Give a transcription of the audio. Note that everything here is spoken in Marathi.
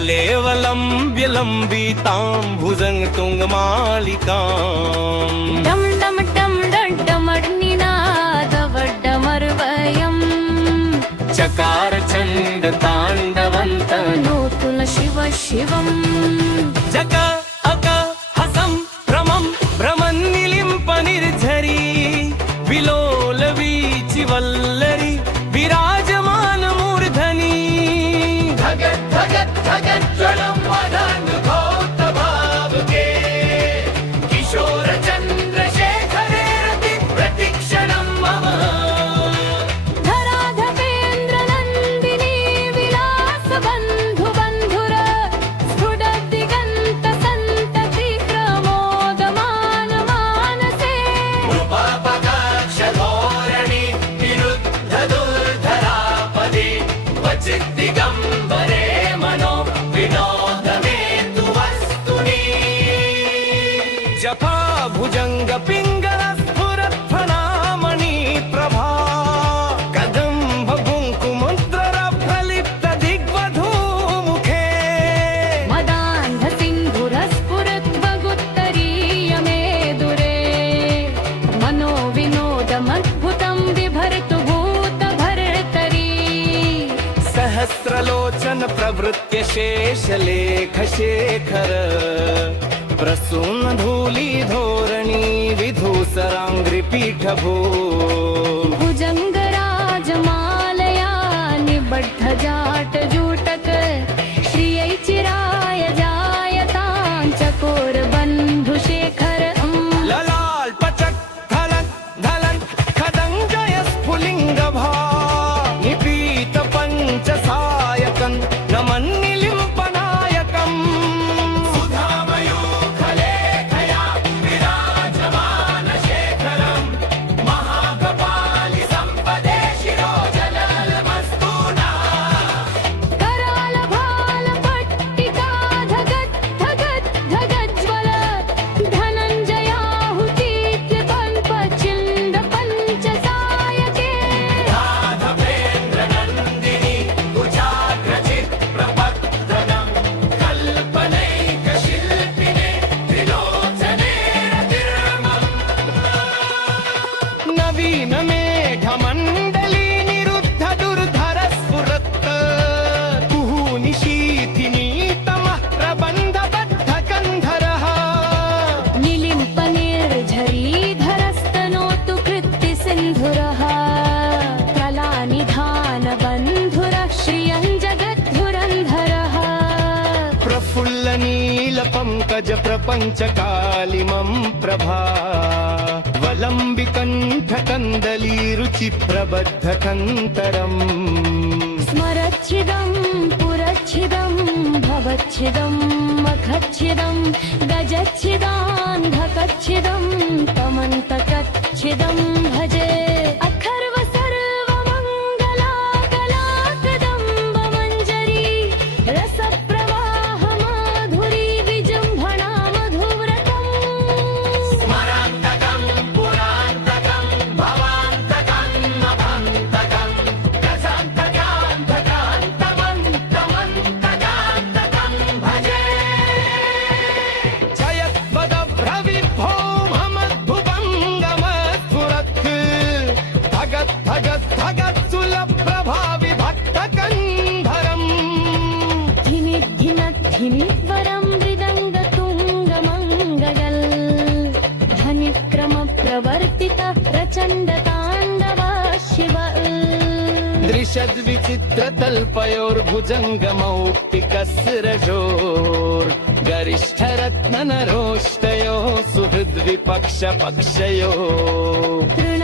कलेवलम्ब्य लम्बितां भुजङ्गतुङ्गमालिकाम् डम डम डम डमडनिनादवड्डमर्वयम् चकार चण्ड ताण्डवन्तनु नोतुल शिव शिवम् जक अक हसं भ्रमं भ्रमन्निलिम्पनिर्झरी विलोल वीचि वल्लरी विराजमान मूर्धनि धगत् धगत् धगत् ज्वलं वदनुघोत भावुके किशोर चन्द्रशेखरे रति प्रतिक्षणं मम धराधपेन्द्र नन्दिनी विलास बन्धु बन्धुर स्फुटदिगन्त सन्तति प्रमोदमान मानसे उपपकक्ष धोरणि विरुद्ध दुर्धरापदि क्वचित् दिगम्बरे मनो विनोदमेतु वस्तुनि जपा भुजङ्ग पिङ्गल स्फुरत्फणामणि प्रभा कदम्ब कुङ्कुमुद्रर प्रलिप्त दिग्वधूमुखे मदान्ध सिन्धुरस्फुरद्वगुत्तरीय मेदुरे मनो विनोदमद्भुतं बिभर्तु भूतभर्तरी सहस्रलोचन प्रवृत्य शेषलेख शेखर प्रसून धूली धोरणी विधूसराङ्घ्रि पीठभू भुजङ्गराजमालया निबद्ध जाट जूटक श्रियै चिराय जायतां चकोर बन्धुशेखर ललाल पचक धलन धलन खदङ्गय स्फुलिङ्ग भा निपीत पञ्च सायकन् नमन्निलिम्पनायकम् सुधामयूखलेखया विराजमान शेखरम् महाकपालि सम्पदे शिरोजलमस्तूना कराल भाल पट्टिका धगत् धगत् धगज्ज्वल धनञ्जयाहुतीक्लिपल्पचिन्द पञ्चसायके राधवेन्द्र नन्दिनी कुचाग्रचित् प्रपद्रनं कल्पनैकशिल्पिने त्रिलोचने रतिर्मम् नवीन मेघमण्डली निरुद्ध दुर्धर स्फुरत् कुहू निशीथिनीतमः प्रबन्धबद्ध कन्धरः निलिम्प निर्झरीधरस्तनोतु कृत्ति सिन्धुरः कलानिधान बन्धुरः श्रियं जगद्धुरन्धरः प्रफुल्ल नील पंकज प्रपंच कालिमं प्रभा वलम्बिकण्ठ कन्दली रुचि प्रबद्ध कन्तरम् स्मरच्छिदं पुरच्छिदं भवच्छिदं मखच्छिदं गजच्छिदान्धकच्छिदं तमन्तकच्छिदं भजे अथर्व सर्वमङ्गला कलाकदम्ब मञ्जरी रसप्रवाह माधुरी विजृम्भणा मधुव्रतम् स्मरान्तकं पुरान्तकं भवान्तकं नभान्तकं गजान्तकान्तकान्तमन्तमन्तकान्तकं भजे जयद्वदभ्रविभो ममद्भुवङ्गमस्फुरत् धगत् धगत् धगत् सुलभप्रभावि भक्तकन्धरम् धिमि धिमध्धिमिवरं मृदङ्गतुङ्गमङ्गगल् ध्वनिक्रमप्रवर्तितः प्रचण्डताण्डव शिव दृशद्विचित्रतल्पयोर्भुजङ्गमौक्तिकस्रजोर् गरिष्ठरत्ननरोष्टयो सुहृद्विपक्षपक्षयो तृण